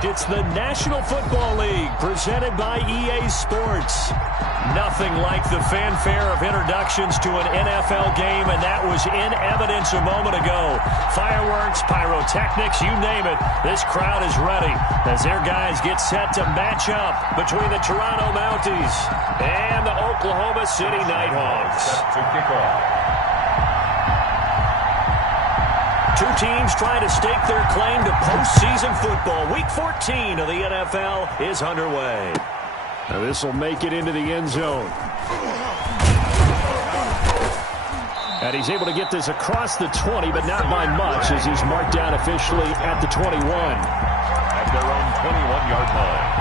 It's the National Football League presented by EA Sports. Nothing like the fanfare of introductions to an NFL game, and that was in evidence a moment ago. Fireworks, pyrotechnics, you name it. This crowd is ready as their guys get set to match up between the Toronto Mounties and the Oklahoma City NightHawks. To kick off. Two teams trying to stake their claim to postseason football. Week 14 of the NFL is underway. Now this will make it into the end zone. And he's able to get this across the 20, but not by much as he's marked down officially at the 21. At their own 21-yard line.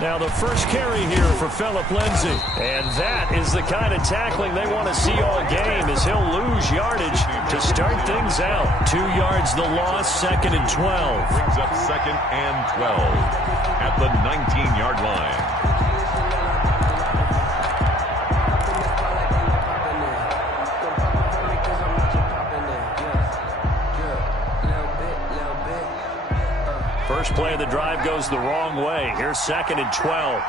Now the first carry here for Phillip Lindsay. And that is the kind of tackling they want to see all game as he'll lose yardage to start things out. 2 yards the loss, 2nd and 12. Brings up 2nd and 12 at the 19-yard line. First play of the drive goes the wrong way. Here's 2nd and 12.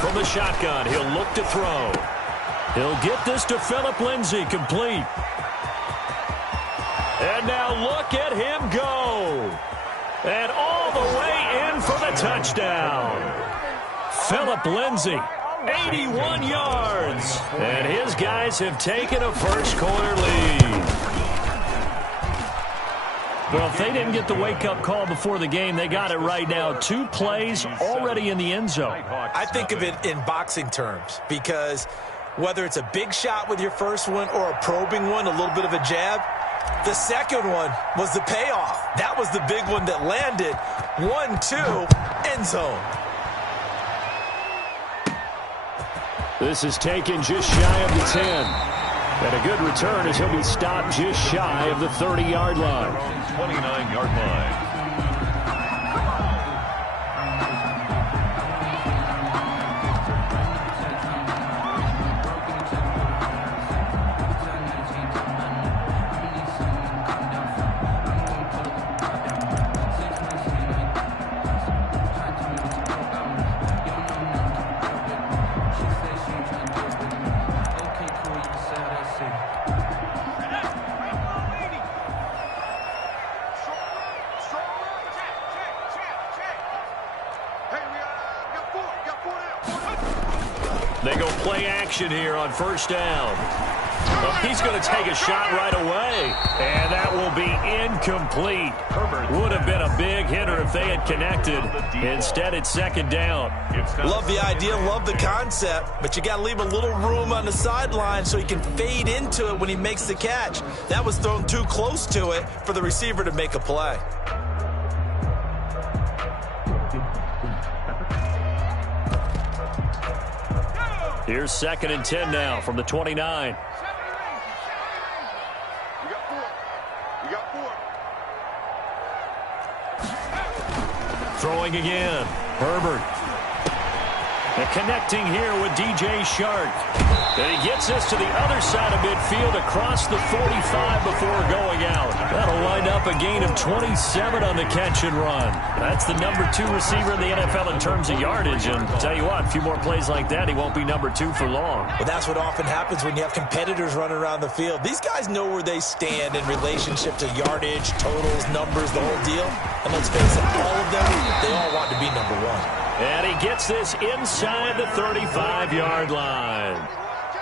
From the shotgun, he'll look to throw. He'll get this to Phillip Lindsay, complete. And now look at him go. And all the way in for the touchdown. Phillip Lindsay, 81 yards. And his guys have taken a first-quarter lead. Well, if they didn't get the wake-up call before the game, they got it right now. 2 plays already in the end zone. I think of it in boxing terms because whether it's a big shot with your first one or a probing one, a little bit of a jab, the second one was the payoff. That was the big one that landed. 1-2, end zone. This is taken just shy of the 10. And a good return as he'll be stopped just shy of the 30-yard line. 29-yard line. They go play action here on first down. Well, he's going to take a shot right away. And that will be incomplete. Would have been a big hitter if they had connected. Instead, it's 2nd down. Love the idea, love the concept, but you got to leave a little room on the sideline so he can fade into it when he makes the catch. That was thrown too close to it for the receiver to make a play. Here's 2nd and 10 now from the 29. You got 4. Throwing again. Herbert. And connecting here with DJ Shark. And he gets us to the other side of midfield across the 45 before going out. That'll wind up a gain of 27 on the catch and run. That's the number 2 receiver in the NFL in terms of yardage. And tell you what, a few more plays like that, he won't be number 2 for long. But that's what often happens when you have competitors running around the field. These guys know where they stand in relationship to yardage, totals, numbers, the whole deal. And let's face it, all of them, they all want to be number 1. And he gets this inside the 35-yard line.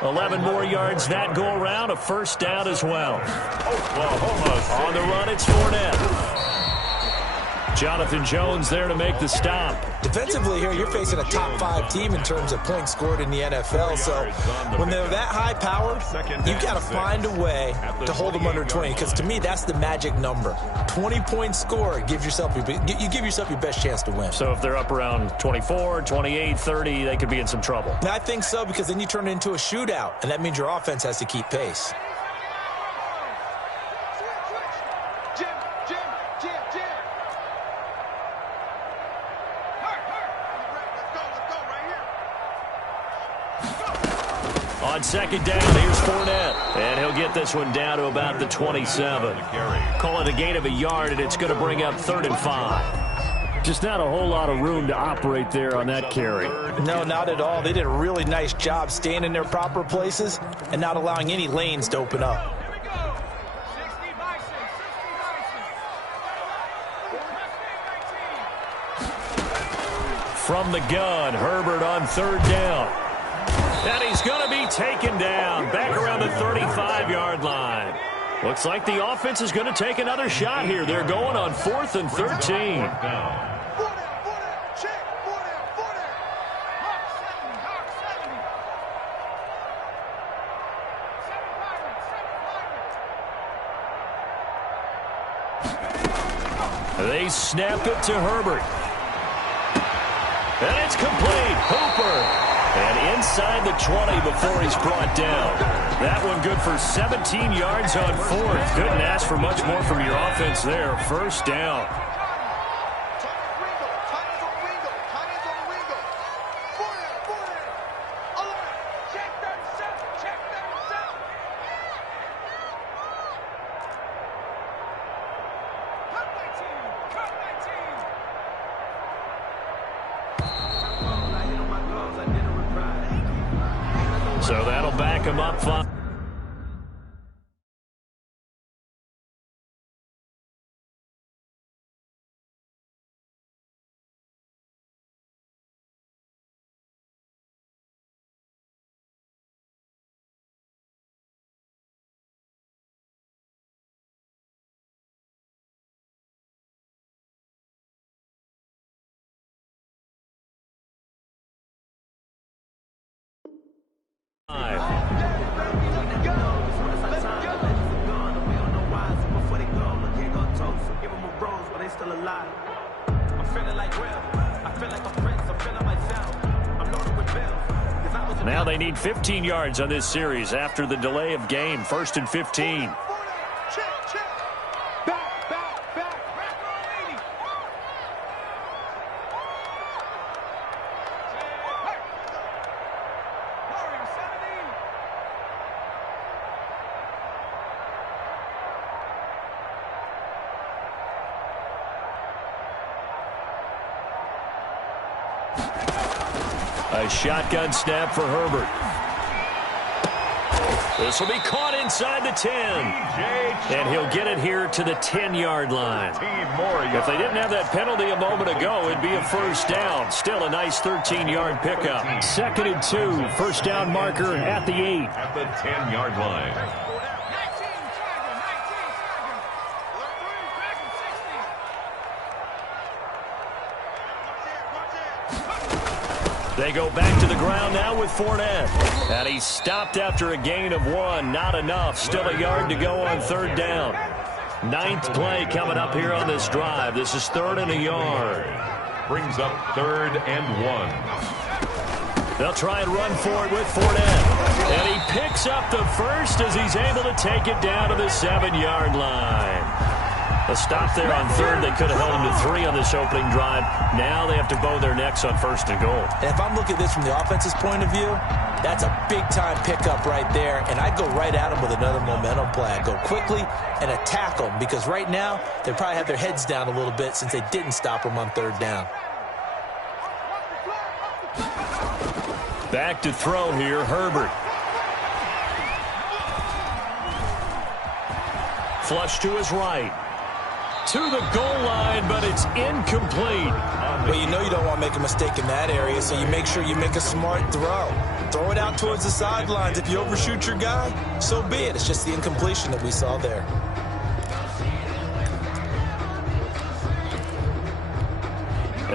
11 more yards that go around, a first down as well. Oklahoma City. On the run, it's Fournette. Jonathan Jones there to make the stop. Defensively here, you're facing a top 5 team in terms of points scored in the NFL. So when they're that high powered, you've got to find a way to hold them under 20. Because to me, that's the magic number. 20 points scored, you give yourself your best chance to win. So if they're up around 24, 28, 30, they could be in some trouble. And I think so, because then you turn it into a shootout, and that means your offense has to keep pace. On second down, here's Fournette. And he'll get this one down to about the 27. Call it a gain of a yard, and it's going to bring up 3rd and 5. Just not a whole lot of room to operate there on that carry. No, not at all. They did a really nice job staying in their proper places and not allowing any lanes to open up. From the gun, Herbert on 3rd down. And he's going to be taken down back around the 35-yard line. Looks like the offense is going to take another shot here. They're going on 4th and 13. They snap it to Herbert. And it's complete. Hooper. And inside the 20 before he's brought down. That one good for 17 yards on 4th. Couldn't ask for much more from your offense there. 1st down. So that'll back him up 5. Now they need 15 yards on this series after the delay of game. 1st and 15. A shotgun snap for Herbert. This will be caught inside the 10. And he'll get it here to the 10-yard line. If they didn't have that penalty a moment ago, it'd be a 1st down. Still a nice 13-yard pickup. 2nd and 2. 1st down marker at the 8. At the 10-yard line. They go back to the ground now with Fournette. And he stopped after a gain of 1. Not enough. Still a yard to go on 3rd down. 9th play coming up here on this drive. This is 3rd and a yard. Brings up 3rd and 1. They'll try and run for it with Fournette. And he picks up the 1st as he's able to take it down to the 7-yard line. A stop there on 3rd. They could have held him to 3 on this opening drive. Now they have to bow their necks on 1st and goal. And if I'm looking at this from the offense's point of view, that's a big-time pickup right there. And I'd go right at him with another momentum play. I'd go quickly and attack them, because right now they probably have their heads down a little bit since they didn't stop them on 3rd down. Back to throw here, Herbert. Flush to his right. To the goal line, but it's incomplete. Well, you know you don't want to make a mistake in that area, so you make sure you make a smart throw. Throw it out towards the sidelines. If you overshoot your guy, so be it. It's just the incompletion that we saw there.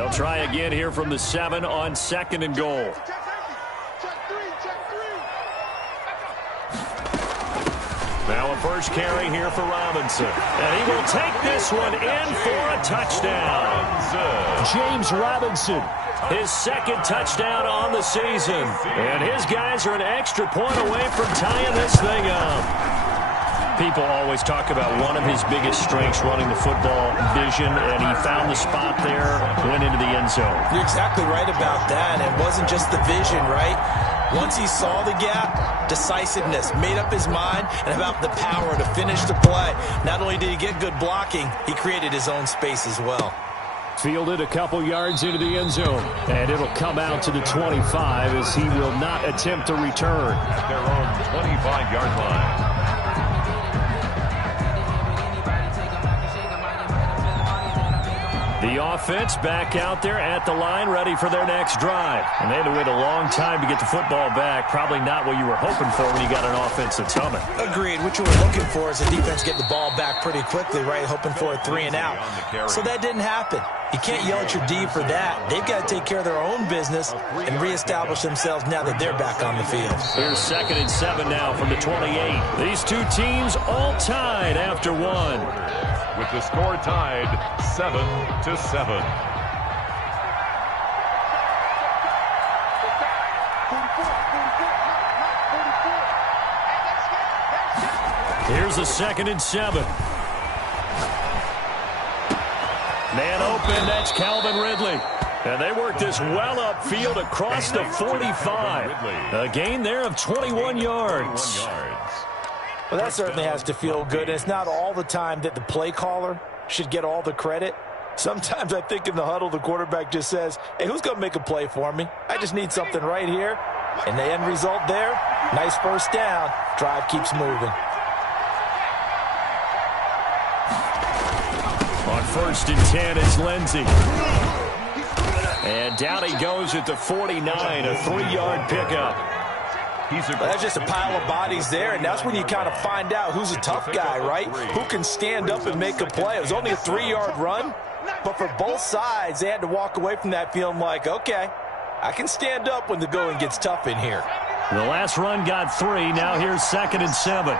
They'll try again here from the 7 on 2nd and goal. Now a first carry here for Robinson. And he will take this one in for a touchdown. James Robinson, his 2nd touchdown on the season. And his guys are an extra point away from tying this thing up. People always talk about one of his biggest strengths running the football, vision, and he found the spot there, went into the end zone. You're exactly right about that. It wasn't just the vision, right? Once he saw the gap, decisiveness, made up his mind, and about the power to finish the play. Not only did he get good blocking, he created his own space as well. Fielded a couple yards into the end zone, and it'll come out to the 25 as he will not attempt to return. At their own 25-yard line. The offense back out there at the line, ready for their next drive. And they had to wait a long time to get the football back. Probably not what you were hoping for when you got an offense that's humming. Agreed. What you were looking for is the defense getting the ball back pretty quickly, right? Hoping for a 3 and out. So that didn't happen. You can't yell at your D for that. They've got to take care of their own business and reestablish themselves now that they're back on the field. Here's 2nd and 7 now from the 28. These two teams all tied after one. With the score tied 7-7. Here's a 2nd and 7. Man open, that's Calvin Ridley. And they work this well upfield across the 45. A gain there of 21 yards. Well, that certainly has to feel good. And it's not all the time that the play caller should get all the credit. Sometimes I think in the huddle, the quarterback just says, hey, who's going to make a play for me? I just need something right here. And the end result there, nice first down. Drive keeps moving. On 1st and 10, it's Lindsey. And down he goes at the 49, a 3-yard pickup. That's just a pile of bodies there, and that's when you kind of find out who's a tough guy, right? Who can stand up and make a play. It was only a 3-yard run, but for both sides, they had to walk away from that feeling like, okay, I can stand up when the going gets tough in here. The last run got 3. Now here's 2nd and 7.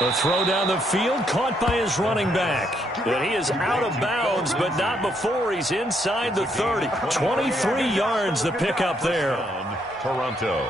The throw down the field, caught by his running back. And he is out of bounds, but not before he's inside the 30. 23 yards the pickup there. Toronto.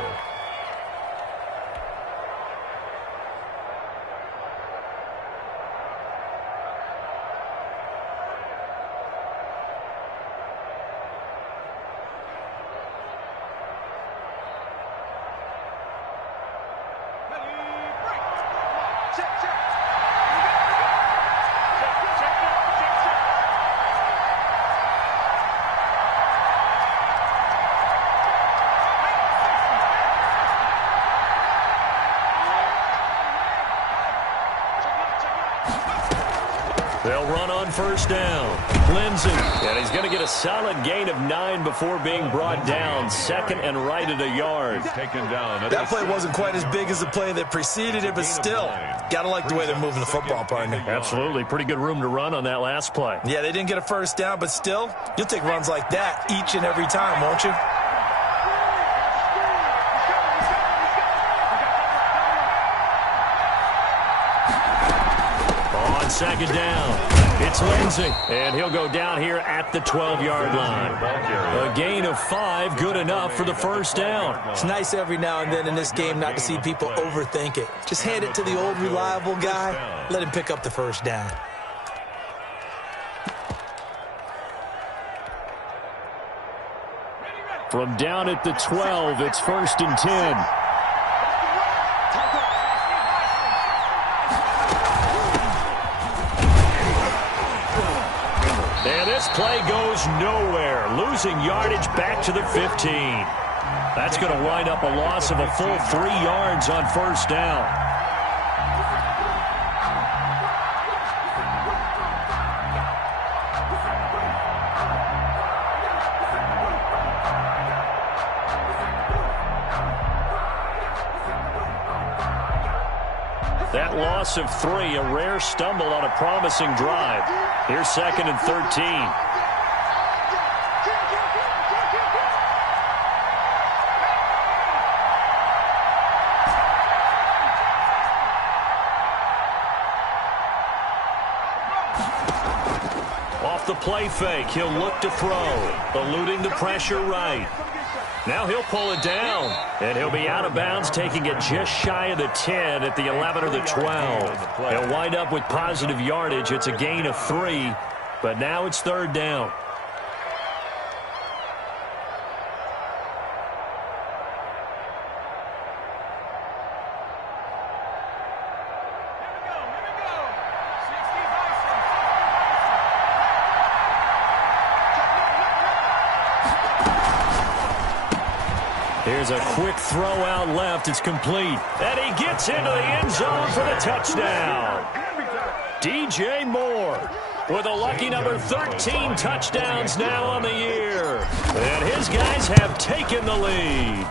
They'll run on 1st down. Lindsey, and he's going to get a solid gain of 9 before being brought down. 2nd and right at a yard. Taken down. That play wasn't quite as big as the play that preceded it, but still, got to like the way they're moving the football, partner. Absolutely. Pretty good room to run on that last play. Yeah, they didn't get a 1st down, but still, you'll take runs like that each and every time, won't you? On 2nd down, it's Lindsey, and he'll go down here at the 12-yard line. A gain of 5, good enough for the 1st down. It's nice every now and then in this game not to see people overthink it. Just hand it to the old reliable guy, let him pick up the 1st down. From down at the 12, it's 1st and 10. And this play goes nowhere, losing yardage back to the 15. That's going to wind up a loss of a full 3 yards on first down. That loss of 3, a rare stumble on a promising drive. Here's 2nd and 13. Off the play fake, he'll look to throw, eluding the pressure right. Now he'll pull it down, and he'll be out of bounds, taking it just shy of the 10 at the 11 or the 12. He'll wind up with positive yardage. It's a gain of 3, but now it's 3rd down. Here's a quick throw out left. It's complete. And he gets into the end zone for the touchdown. DJ Moore with a lucky number 13 touchdowns now on the year. And his guys have taken the lead.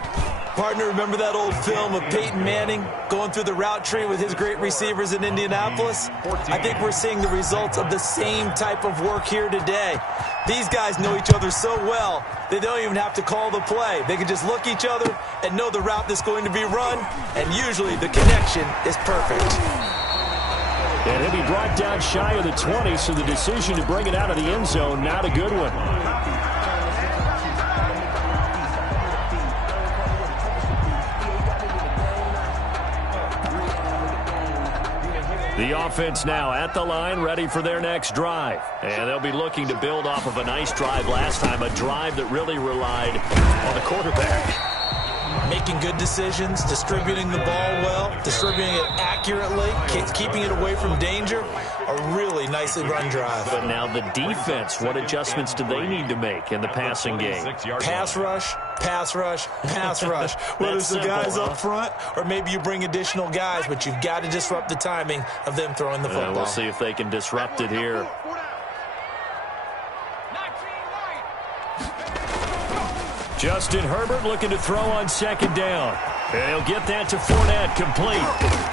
Partner, remember that old film of Peyton Manning going through the route tree with his great receivers in Indianapolis? I think we're seeing the results of the same type of work here today. These guys know each other so well, they don't even have to call the play. They can just look each other and know the route that's going to be run, and usually the connection is perfect. And he'll be brought down shy of the 20, so the decision to bring it out of the end zone, not a good one. The offense now at the line, ready for their next drive. And they'll be looking to build off of a nice drive last time, a drive that really relied on the quarterback. Making good decisions, distributing the ball well, distributing it accurately, keeping it away from danger. A really nicely run drive. But now the defense, what adjustments do they need to make in the passing game? Pass rush, pass rush, pass rush. Whether it's the guys up front or maybe you bring additional guys, but you've got to disrupt the timing of them throwing the football. We'll see if they can disrupt it here. Justin Herbert looking to throw on 2nd down. And he'll get that to Fournette, complete.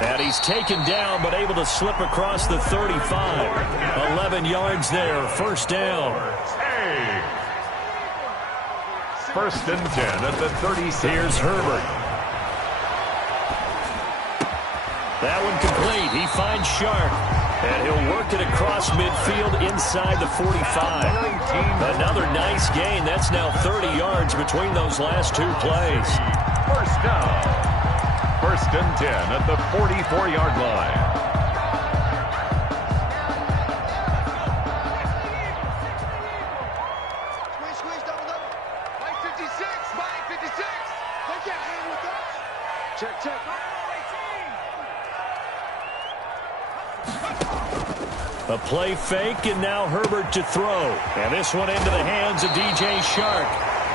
And he's taken down, but able to slip across the 35. 11 yards there, 1st down. First and 10 at the 36. Here's Herbert. That one complete. He finds Sharp. And he'll work it across midfield inside the 45. Another nice gain. That's now 30 yards between those last 2 plays. First down. First and 10 at the 44-yard line. Squeeze, double. Mike 56. They can't hang with us. Check. A play fake, and now Herbert to throw. And this one into the hands of DJ Shark.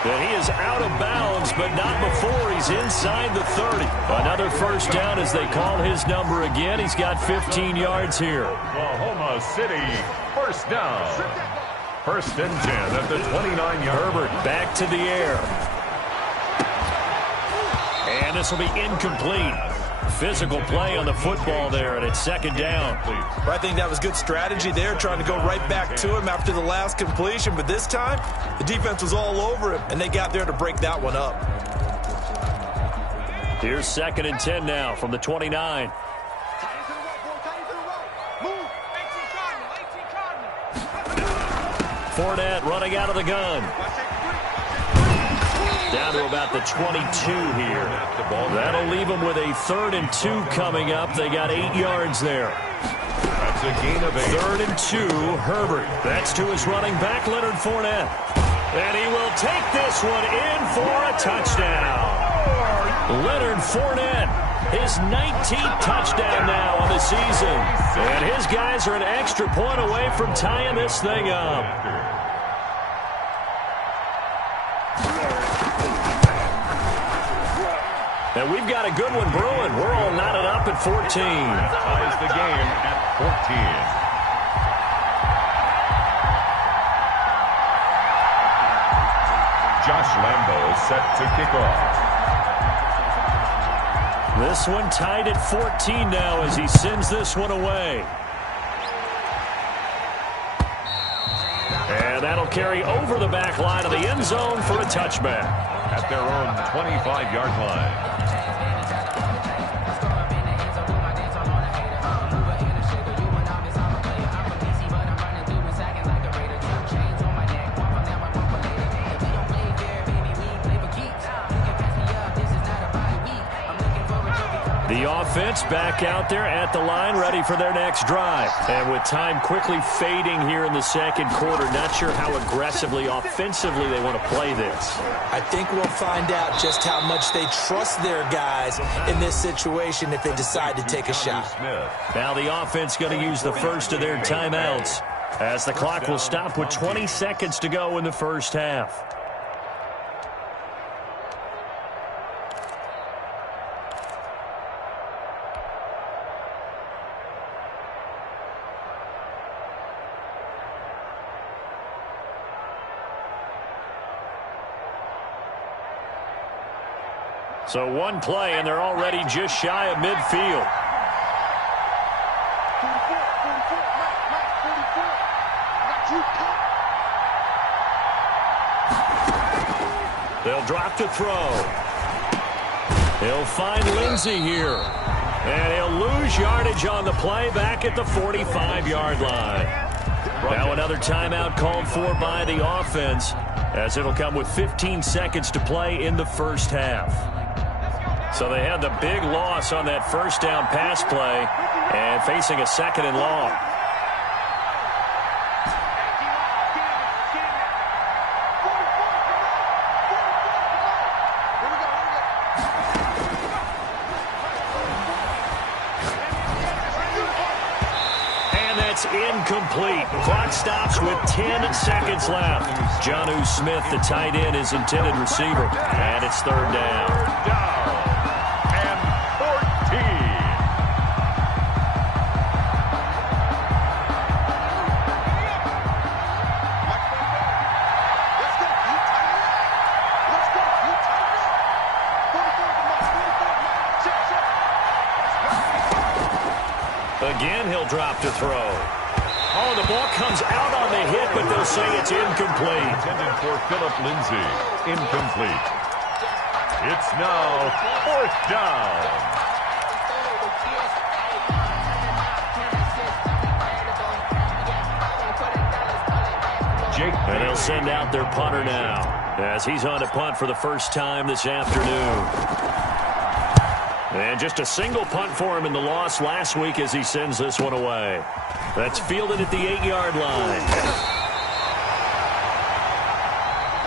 And he is out of bounds, but not before he's inside the 30. Another 1st down as they call his number again. He's got 15 yards here. Oklahoma City, 1st down. 1st and 10 at the 29-yard. Herbert back to the air. And this will be incomplete. Physical play on the football there, and it's 2nd down. I think that was good strategy there, trying to go right back to him after the last completion. But this time, the defense was all over him, and they got there to break that one up. Here's 2nd and 10 now from the 29. Fournette running out of the gun. Down to about the 22 here. That'll leave them with a 3rd and 2 coming up. They got 8 yards there. That's a gain of 8. 3rd and 2, Herbert. That's to his running back, Leonard Fournette. And he will take this one in for a touchdown. Leonard Fournette, his 19th touchdown now on the season. And his guys are an extra point away from tying this thing up. And we've got a good one brewing. We're all knotted up at 14. That ties the game at 14. Josh Lambo set to kick off. This one tied at 14 now as he sends this one away. And that'll carry over the back line of the end zone for a touchback. At their own 25-yard line. The offense back out there at the line, ready for their next drive. And with time quickly fading here in the second quarter, not sure how aggressively, offensively they want to play this. I think we'll find out just how much they trust their guys in this situation if they decide to take a shot. Now the offense going to use the first of their timeouts as the clock will stop with 20 seconds to go in the first half. So one play, and they're already just shy of midfield. 44, they'll drop to throw. He'll find Lindsey here. And he'll lose yardage on the play back at the 45-yard line. Now another timeout called for by the offense, as it'll come with 15 seconds to play in the first half. So they had the big loss on that first down pass play and facing a second and long. And that's incomplete. Clock stops with 10 seconds left. Jonnu Smith, the tight end, is intended receiver. And it's third down. Again, he'll drop to throw. Oh, the ball comes out on the hit, but they'll say it's incomplete. Intended for Phillip Lindsay. Incomplete. It's now fourth down. And they'll send out their punter now, as he's on to punt for the first time this afternoon. And just a single punt for him in the loss last week as he sends this one away. That's fielded at the 8-yard line.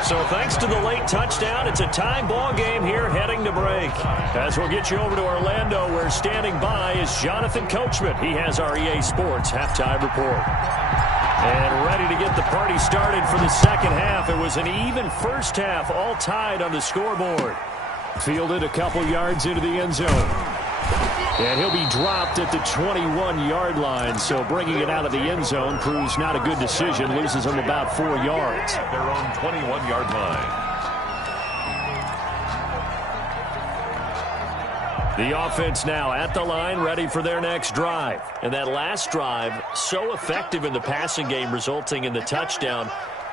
So thanks to the late touchdown, it's a tie ball game here heading to break. As we'll get you over to Orlando, where standing by is Jonathan Coachman. He has our EA Sports halftime report. And ready to get the party started for the second half. It was an even first half, all tied on the scoreboard. Fielded a couple yards into the end zone. And he'll be dropped at the 21-yard line, so bringing it out of the end zone proves not a good decision. Loses him about 4 yards. Their own 21-yard line. The offense now at the line, ready for their next drive. And that last drive, so effective in the passing game, resulting in the touchdown.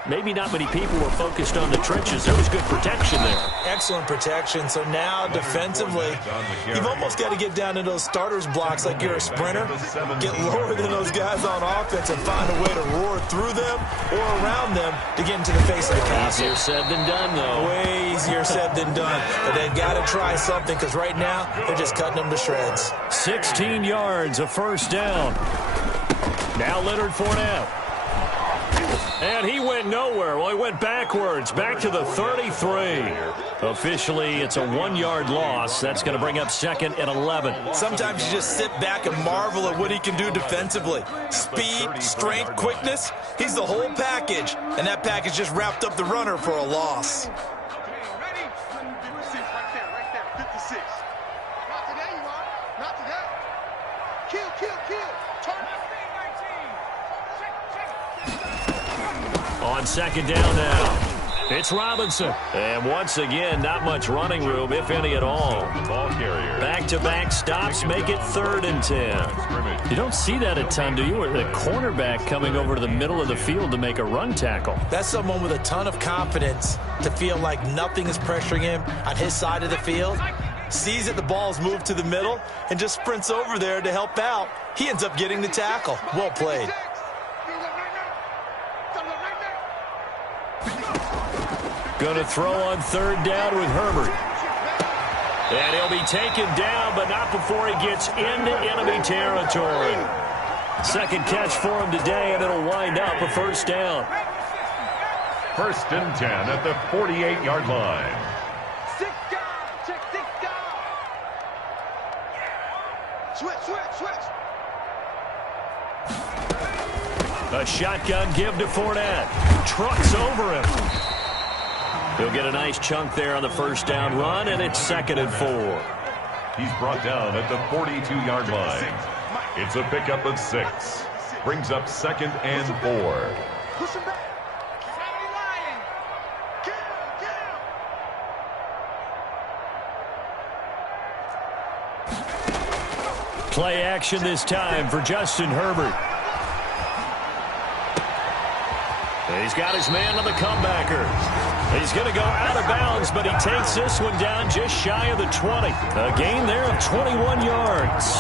Maybe not many people were focused on the trenches. There was good protection there. Excellent protection. So now defensively, you've almost got to get down to those starters blocks like you're a sprinter. Get lower than those guys on offense and find a way to roar through them or around them to get into the face of the passer. Easier said than done, though. Way easier said than done. But they've got to try something, because right now they're just cutting them to shreds. 16 yards, a first down. Now Leonard Fournette. And he went nowhere. Well, he went backwards, back to the 33. Officially, it's a 1-yard loss. That's going to bring up second and 11. Sometimes you just sit back and marvel at what he can do defensively. Speed, strength, quickness. He's the whole package. And that package just wrapped up the runner for a loss. Ready? 56 right there. 56. Kill, kill, kill. Turn. On second down now, it's Robinson. And once again, not much running room, if any at all. Ball carrier. Back-to-back stops make it 3rd and 10. You don't see that a ton, do you? Or the cornerback coming over to the middle of the field to make a run tackle. That's someone with a ton of confidence to feel like nothing is pressuring him on his side of the field. Sees that the ball's moved to the middle and just sprints over there to help out. He ends up getting the tackle. Well played. Going to throw on 3rd down with Herbert. And he'll be taken down, but not before he gets into enemy territory. Second catch for him today, and it'll wind up a 1st down. 1st and 10 at the 48-yard line. Sit down. Check, sit down. Switch, switch, switch. A shotgun give to Fournette. Trucks over him. He'll get a nice chunk there on the 1st down run, and it's 2nd and 4. He's brought down at the 42-yard line. It's a pickup of 6. Brings up 2nd and 4. Push him back. Play action this time for Justin Herbert. He's got his man on the comebacker. He's going to go out of bounds, but he takes this one down just shy of the 20. A gain there of 21 yards.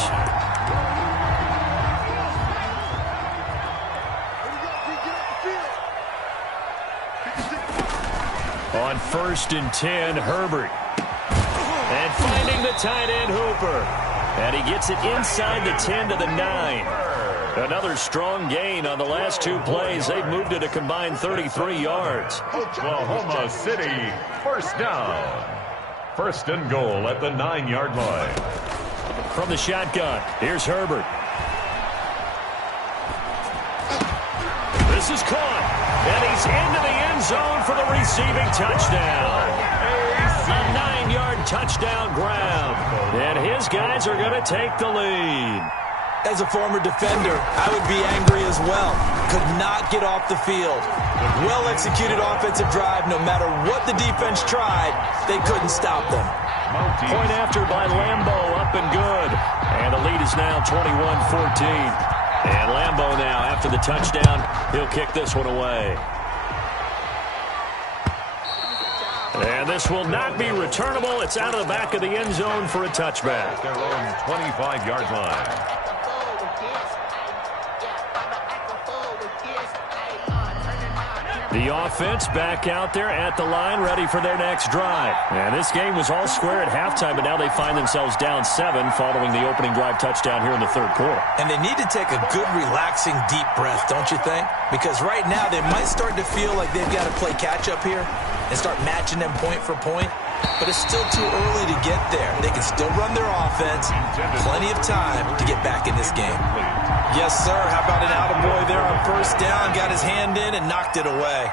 On 1st and 10, Herbert. And finding the tight end, Hooper. And he gets it inside the 10 to the 9. Another strong gain on the last 2 plays. They've moved it a combined 33 yards. Oklahoma City, 1st down. 1st and goal at the 9-yard line. From the shotgun, here's Herbert. This is caught. And he's into the end zone for the receiving touchdown. A 9-yard touchdown grab. And his guys are going to take the lead. As a former defender, I would be angry as well. Could not get off the field. Well-executed offensive drive. No matter what the defense tried, they couldn't stop them. Point after by Lambo, up and good. And the lead is now 21-14. And Lambo now, after the touchdown, he'll kick this one away. And this will not be returnable. It's out of the back of the end zone for a touchback. Their own 25-yard line. The offense back out there at the line, ready for their next drive. And this game was all square at halftime, but now they find themselves down 7 following the opening drive touchdown here in the 3rd quarter. And they need to take a good, relaxing, deep breath, don't you think? Because right now they might start to feel like they've got to play catch-up here and start matching them point for point. But it's still too early to get there. They can still run their offense. Plenty of time to get back in this game. Yes, sir. How about an attaboy there on 1st down? Got his hand in and knocked it away.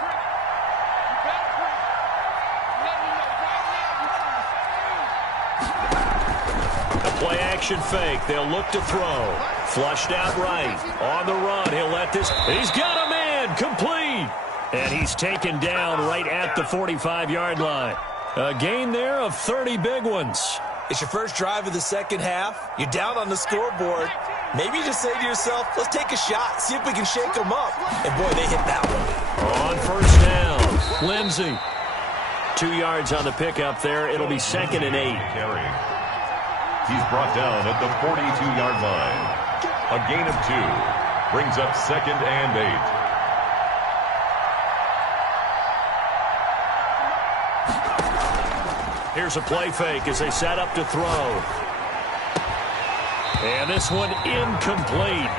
A play-action fake. They'll look to throw. Flushed out right. On the run. He'll let this. He's got a man. Complete. And he's taken down right at the 45-yard line. A gain there of 30 big ones. It's your first drive of the second half. You're down on the scoreboard. Maybe you just say to yourself, let's take a shot, see if we can shake them up. And, boy, they hit that one. On 1st down, Lindsey. 2 yards on the pickup there. It'll be 2nd and 8. He's brought down at the 42-yard line. A gain of 2. Brings up 2nd and 8. Here's a play fake as they set up to throw. And this one incomplete.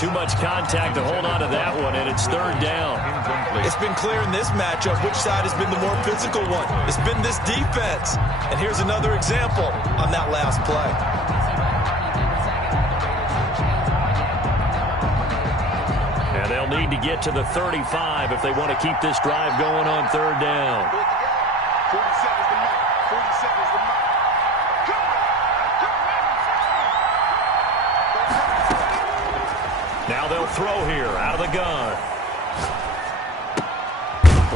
Too much contact to hold on to that one, and it's 3rd down. It's been clear in this matchup which side has been the more physical one. It's been this defense. And here's another example on that last play. And they'll need to get to the 35 if they want to keep this drive going on 3rd down. 40 seconds to make. 40 seconds to make. Now they'll throw here out of the gun.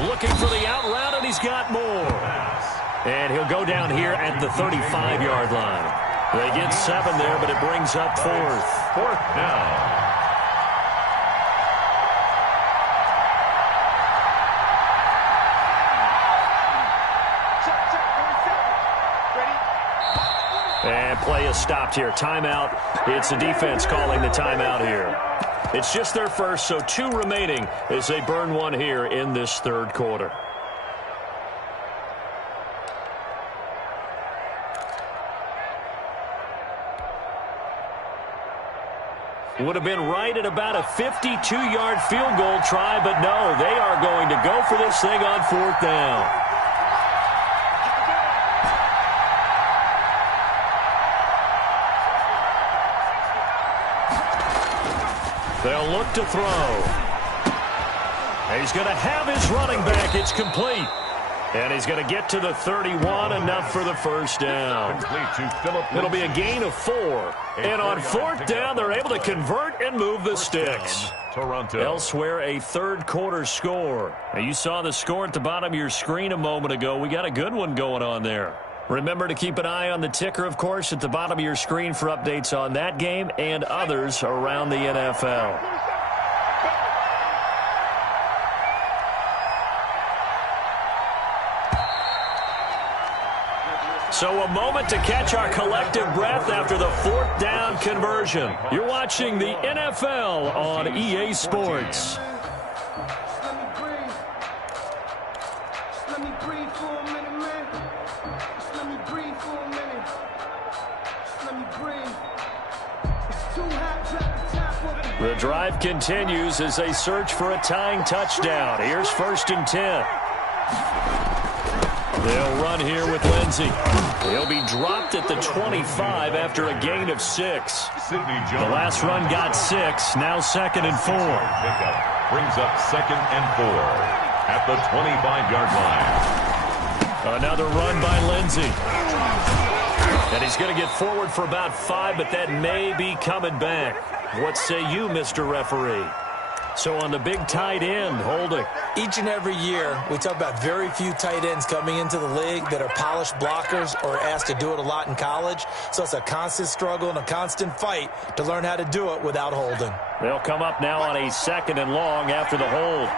Looking for the out route, and he's got more. And he'll go down here at the 35-yard line. They get 7 there, but it brings up 4th. 4th down. And play is stopped here. Timeout. It's the defense calling the timeout here. It's just their first, so 2 remaining as they burn 1 here in this 3rd quarter. Would have been right at about a 52-yard field goal try, but no, they are going to go for this thing on 4th down. They'll look to throw. And he's going to have his running back. It's complete. And he's going to get to the 31, enough for the first down. It'll be a gain of 4. And on 4th down, they're able to convert and move the sticks. Toronto. Elsewhere, a 3rd quarter score. Now, you saw the score at the bottom of your screen a moment ago. We got a good one going on there. Remember to keep an eye on the ticker, of course, at the bottom of your screen for updates on that game and others around the NFL. So a moment to catch our collective breath after the 4th down conversion. You're watching the NFL on EA Sports. The drive continues as they search for a tying touchdown. Here's 1st and 10. They'll run here with Lindsey. He'll be dropped at the 25 after a gain of 6. The last run got 6. Now 2nd and 4. Brings up 2nd and 4 at the 25-yard line. Another run by Lindsey. And he's going to get forward for about 5, but that may be coming back. What say you, Mr. Referee? So on the big tight end, holding. Each and every year, we talk about very few tight ends coming into the league that are polished blockers or asked to do it a lot in college. So it's a constant struggle and a constant fight to learn how to do it without holding. They'll come up now on a 2nd and long after the hold.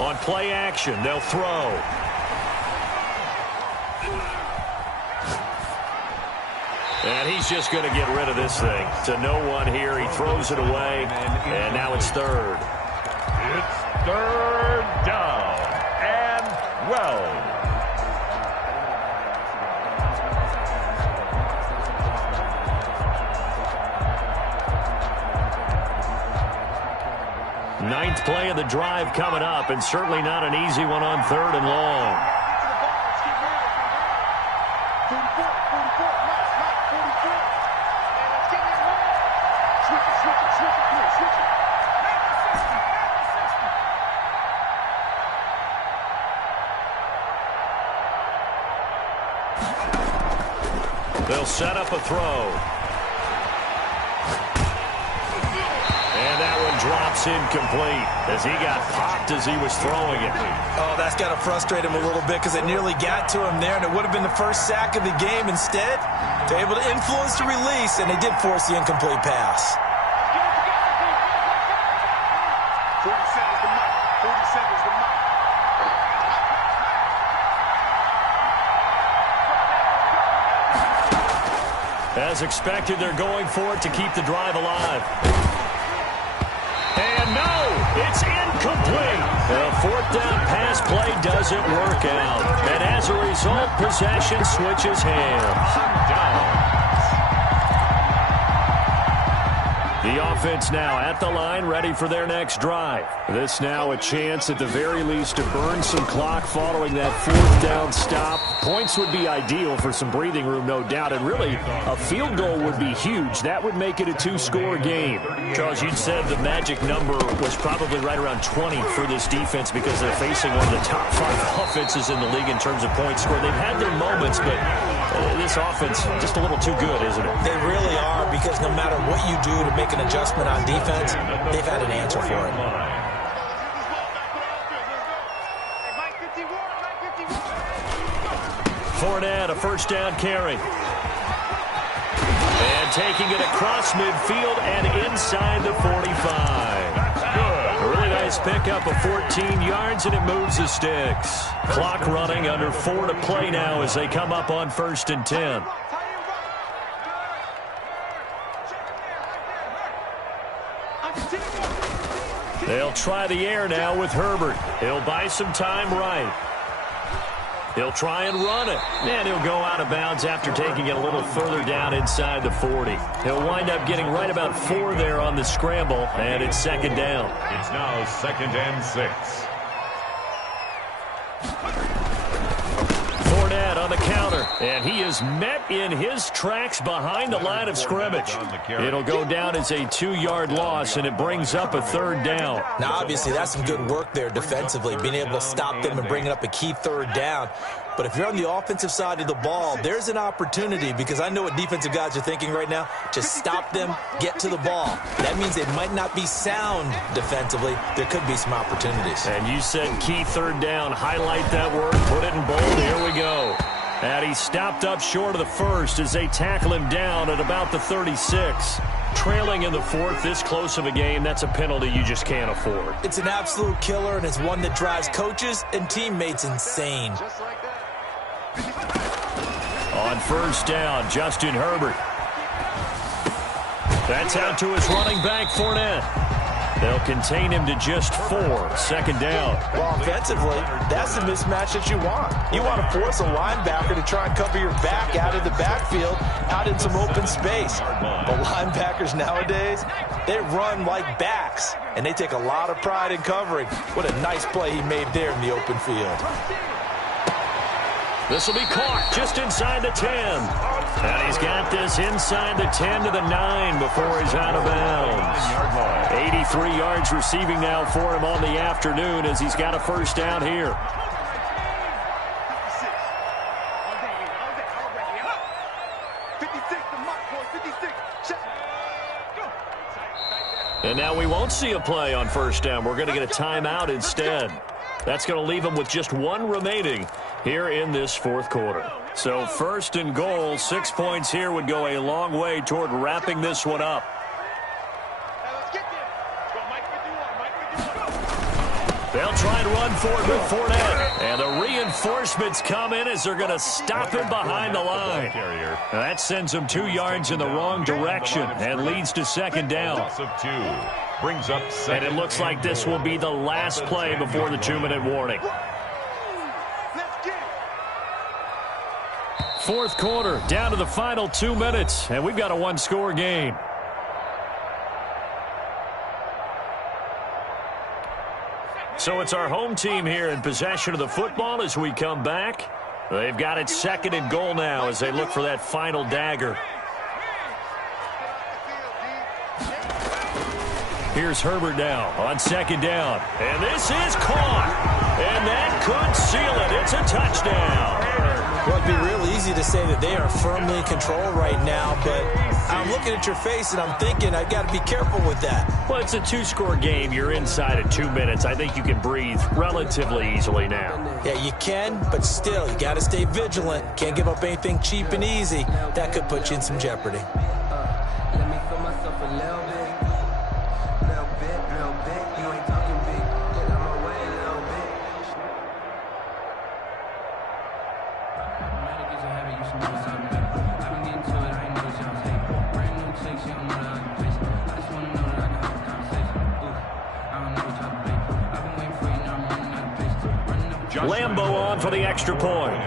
On play action, they'll throw. And he's just going to get rid of this thing. To no one here. He throws it away, and now it's 3rd. It's 3rd down and well. Ninth play of the drive coming up, and certainly not an easy one on 3rd and long. They'll set up a throw. Drops incomplete as he got popped as he was throwing it. Oh, that's got to frustrate him a little bit because it nearly got to him there, and it would have been the first sack of the game. Instead, they're able to influence the release, and they did force the incomplete pass. 47 is the mark. 47 is the mark. As expected, they're going for it to keep the drive alive. And no, it's incomplete. The 4th down pass play doesn't work out. And as a result, possession switches hands. The offense now at the line, ready for their next drive. This now a chance at the very least to burn some clock following that fourth down stop. Points would be ideal for some breathing room, no doubt, and really a field goal would be huge. That would make it a two-score game. Charles, you'd said the magic number was probably right around 20 for this defense because they're facing one of the top 5 offenses in the league in terms of points scored. They've had their moments, but this offense just a little too good, isn't it? They really are, because no matter what you do to make an adjustment on defense, they've had an answer for it. Fournette, a first down carry. And taking it across midfield and inside the 45. A really nice pickup of 14 yards, and it moves the sticks. Clock running, under 4 to play now as they come up on 1st and 10. They'll try the air now with Herbert. He'll buy some time right. He'll try and run it. And he'll go out of bounds after taking it a little further down inside the 40. He'll wind up getting right about 4 there on the scramble, and it's 2nd down. It's now 2nd and 6. Fournette on the counter, and he is met in his tracks behind the line of scrimmage. It'll go down as a 2-yard loss, and it brings up a 3rd down. Now, obviously, that's some good work there defensively, being able to stop them and bring up a key 3rd down. But if you're on the offensive side of the ball, there's an opportunity, because I know what defensive guys are thinking right now. Just stop them, get to the ball. That means they might not be sound defensively. There could be some opportunities. And you said key 3rd down. Highlight that word, put it in bold. Here we go. And he stopped up short of the 1st as they tackle him down at about the 36. Trailing in the 4th, this close of a game, that's a penalty you just can't afford. It's an absolute killer, and it's one that drives coaches and teammates insane. On 1st down, Justin Herbert. That's out to his running back, Fournette. They'll contain him to just 4. 2nd down. Well, offensively, that's the mismatch that you want. You want to force a linebacker to try and cover your back out of the backfield, out in some open space. But linebackers nowadays, they run like backs, and they take a lot of pride in covering. What a nice play he made there in the open field. This will be caught just inside the 10. And he's got this inside the 10 to the 9 before he's out of bounds. 83 yards receiving now for him on the afternoon as he's got a 1st down here. And now we won't see a play on 1st down. We're going to get a timeout instead. That's going to leave them with just 1 remaining here in this 4th quarter. So 1st and goal, 6 points here would go a long way toward wrapping this one up. They'll try and run for it with Fournette. And the reinforcements come in as they're going to stop him behind the line. Now that sends him 2 yards in the wrong direction and leads to 2nd down. Loss of 2. Brings up 2nd. And it looks like this will be the last play before the 2-minute warning. 4th quarter, down to the final 2 minutes, and we've got a 1-score game. So it's our home team here in possession of the football as we come back. They've got it 2nd and goal now as they look for that final dagger. Here's Herbert now on 2nd down. And this is caught. And that could seal it. It's a touchdown. Well, it'd be real easy to say that they are firmly in control right now, but I'm looking at your face and I'm thinking I've got to be careful with that. Well, it's a 2-score game. You're inside of 2 minutes. I think you can breathe relatively easily now. Yeah, you can, but still, you got to stay vigilant. Can't give up anything cheap and easy. That could put you in some jeopardy. Let me feel myself a little bit. You ain't talking big. Get out my way a little bit. I've been getting to it, I ain't know what y'all take. Brand new chicks, you don't know that I can face. I just wanna know that I can have a conversation. I don't know what y'all debate. I've been waiting for you, now I'm running out of pace. Lambo on for the extra point.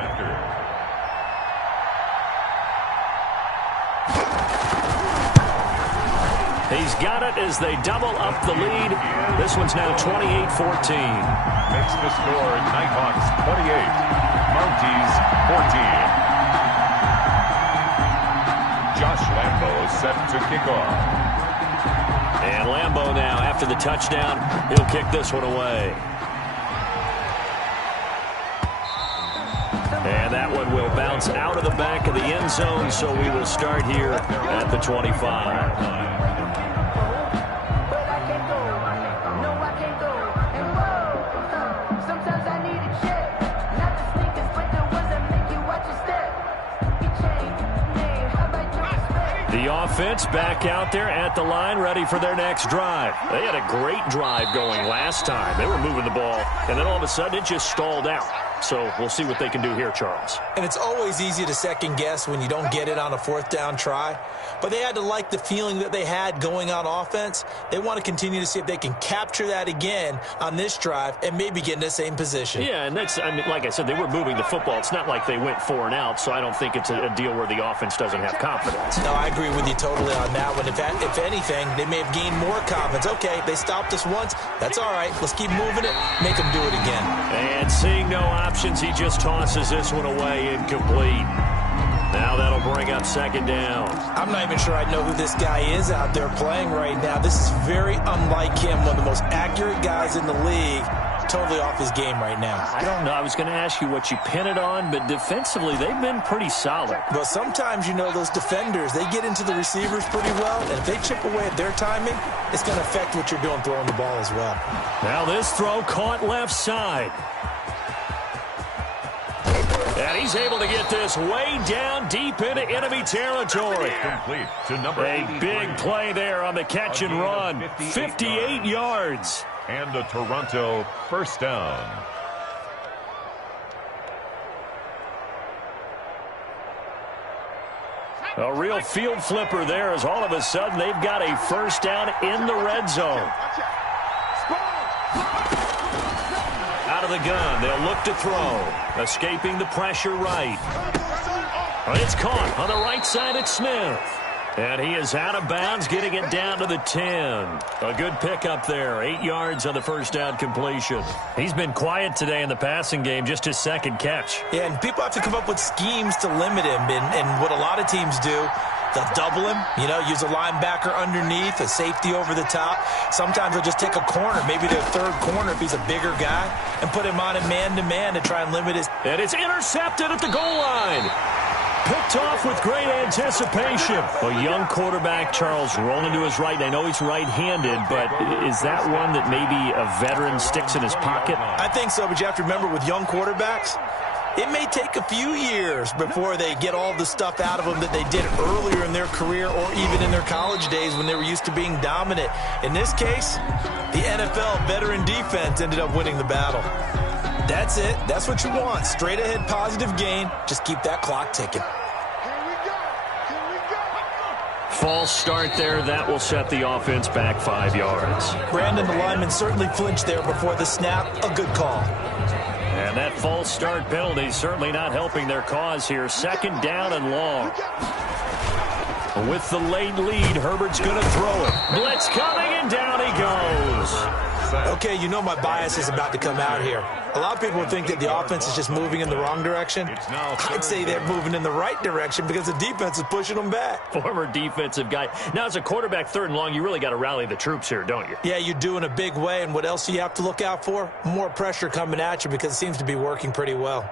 He's got it as they double up the lead. This one's now 28-14. Makes the score NightHawks 28, Mounties 14. Josh Lambo set to kick off. And Lambo now, after the touchdown, he'll kick this one away. And that one will bounce out of the back of the end zone, so we will start here at the 25. The offense back out there at the line, ready for their next drive. They had a great drive going last time. They were moving the ball, and then all of a sudden it just stalled out. So we'll see what they can do here, Charles. And it's always easy to second guess when you don't get it on a fourth down try. But they had to like the feeling that they had going on offense. They want to continue to see if they can capture that again on this drive and maybe get in the same position. Yeah, and that's, I mean, like I said, they were moving the football. It's not like they went 4 and out, so I don't think it's a deal where the offense doesn't have confidence. No, I agree with you totally on that one. If anything, they may have gained more confidence. Okay, they stopped us once. That's all right. Let's keep moving it. Make them do it again. And seeing no options, he just tosses this one away incomplete. Now that'll bring up second down. I'm not even sure I know who this guy is out there playing right now. This is very unlike him, one of the most accurate guys in the league. Totally off his game right now. I don't know. I was going to ask you what you pin it on, but defensively, they've been pretty solid. But sometimes, you know, those defenders, they get into the receivers pretty well, and if they chip away at their timing, it's going to affect what you're doing throwing the ball as well. Now this throw caught left side. And he's able to get this way down deep into enemy territory. Complete to number A 83. big play there on the catch and run. 58 yards. And a Toronto first down. A real field flipper there as all of a sudden they've got a first down in the red zone. Out of the gun, they'll look to throw. Escaping the pressure right. It's caught on the right side at Smith. And he is out of bounds, getting it down to the 10. A good pickup there, 8 yards on the first down completion. He's been quiet today in the passing game, just his second catch. Yeah, and people have to come up with schemes to limit him. And what a lot of teams do, they'll double him, you know, use a linebacker underneath, a safety over the top. Sometimes they'll just take a corner, maybe their third corner if he's a bigger guy, and put him on a man-to-man to try and limit his... And it's intercepted at the goal line. Picked off with great anticipation. A young quarterback, Charles, rolling to his right. I know he's right-handed, but is that one that maybe a veteran sticks in his pocket? I think so, but you have to remember with young quarterbacks, it may take a few years before they get all the stuff out of them that they did earlier in their career or even in their college days when they were used to being dominant. In this case, the NFL veteran defense ended up winning the battle. That's it. That's what you want. Straight ahead positive gain. Just keep that clock ticking. False start there. That will set the offense back 5 yards. Brandon, the lineman, certainly flinched there before the snap. A good call. And that false start penalty certainly not helping their cause here. Second down and long. With the late lead, Herbert's going to throw it. Blitz coming, and down he goes. Okay, you know my bias is about to come out here. A lot of people think that the offense is just moving in the wrong direction. I'd say they're moving in the right direction because the defense is pushing them back. Former defensive guy. Now, as a quarterback, third and long, you really got to rally the troops here, don't you? Yeah, you do in a big way. And what else do you have to look out for? More pressure coming at you because it seems to be working pretty well.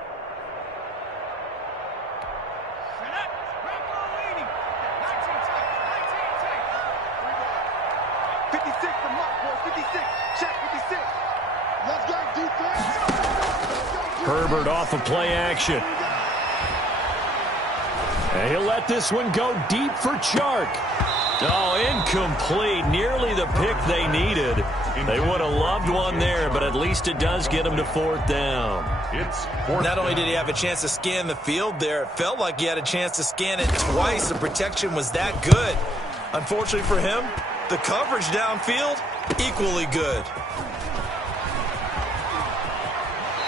Herbert off of play action. And he'll let this one go deep for Chark. Oh, incomplete. Nearly the pick they needed. They would have loved one there, but at least it does get them to fourth down. Not only did he have a chance to scan the field there, it felt like he had a chance to scan it twice. The protection was that good. Unfortunately for him, the coverage downfield, equally good.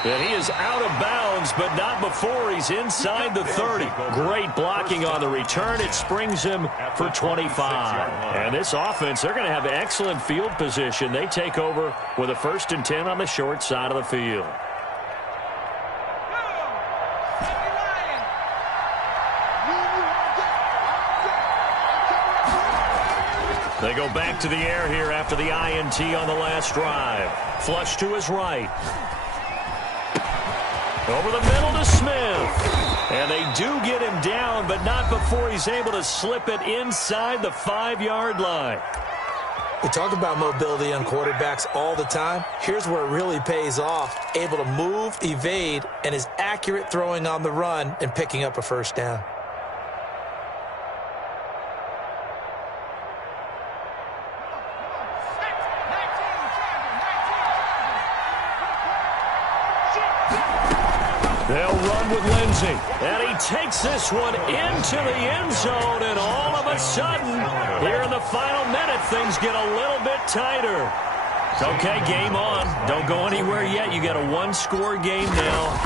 And he is out of bounds, but not before he's inside the 30. Great blocking on the return. It springs him for 25. And this offense, they're going to have excellent field position. They take over with a 1st and 10 on the short side of the field. They go back to the air here after the INT on the last drive. Flush to his right. Over the middle to Smith. And they do get him down, but not before he's able to slip it inside the 5-yard line. We talk about mobility on quarterbacks all the time. Here's where it really pays off. Able to move, evade, and is accurate throwing on the run and picking up a 1st down. They'll run with Lindsey, and he takes this one into the end zone, and all of a sudden, here in the final minute, things get a little bit tighter. Okay, game on. Don't go anywhere yet. You got a 1-score game now.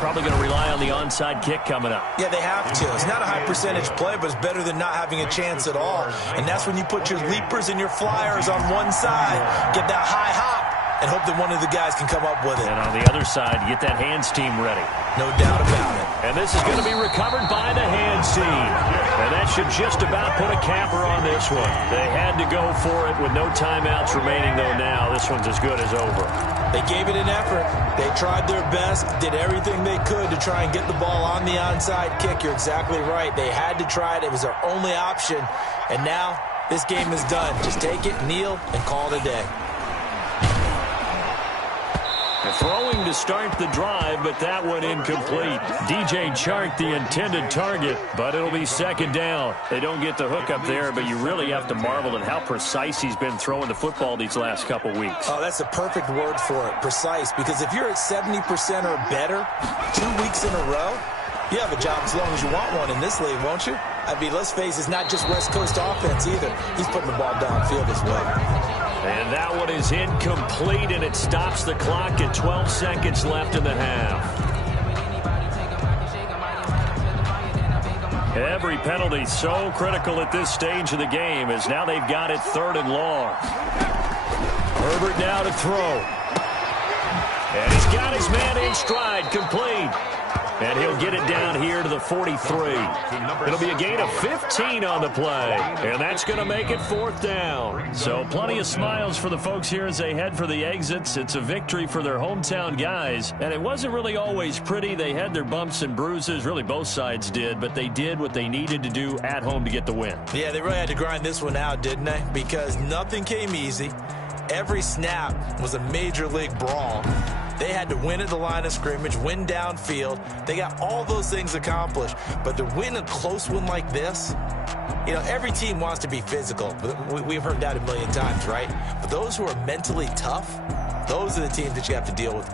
Probably going to rely on the onside kick coming up. Yeah, they have to. It's not a high percentage play, but it's better than not having a chance at all. And that's when you put your leapers and your flyers on one side, get that high hop, and hope that one of the guys can come up with it. And on the other side, get that hands team ready. No doubt about it. And this is going to be recovered by the hands team. And that should just about put a capper on this one. They had to go for it with no timeouts remaining, though now this one's as good as over. They gave it an effort. They tried their best, did everything they could to try and get the ball on the onside kick. You're exactly right. They had to try it. It was their only option. And now this game is done. Just take it, kneel, and call it a day. Throwing to start the drive, but that one incomplete. DJ Chark, the intended target, but it'll be 2nd down. They don't get the hook up there, but you really have to marvel at how precise he's been throwing the football these last couple weeks. Oh, that's the perfect word for it, precise, because if you're at 70% or better 2 weeks in a row, you have a job as long as you want one in this league, won't you? I mean, let's face it, it's not just West Coast offense either. He's putting the ball downfield as well. And that one is incomplete, and it stops the clock at 12 seconds left in the half. Every penalty so critical at this stage of the game, as now they've got it 3rd and long. Herbert now to throw. And he's got his man in stride, complete. And he'll get it down here to the 43. It'll be a gain of 15 on the play. And that's going to make it 4th down. So plenty of smiles for the folks here as they head for the exits. It's a victory for their hometown guys. And it wasn't really always pretty. They had their bumps and bruises. Really, both sides did. But they did what they needed to do at home to get the win. Yeah, they really had to grind this one out, didn't they? Because nothing came easy. Every snap was a major league brawl. They had to win at the line of scrimmage, win downfield. They got all those things accomplished. But to win a close one like this, you know, every team wants to be physical. We've heard that a million times, right? But those who are mentally tough, those are the teams that you have to deal with.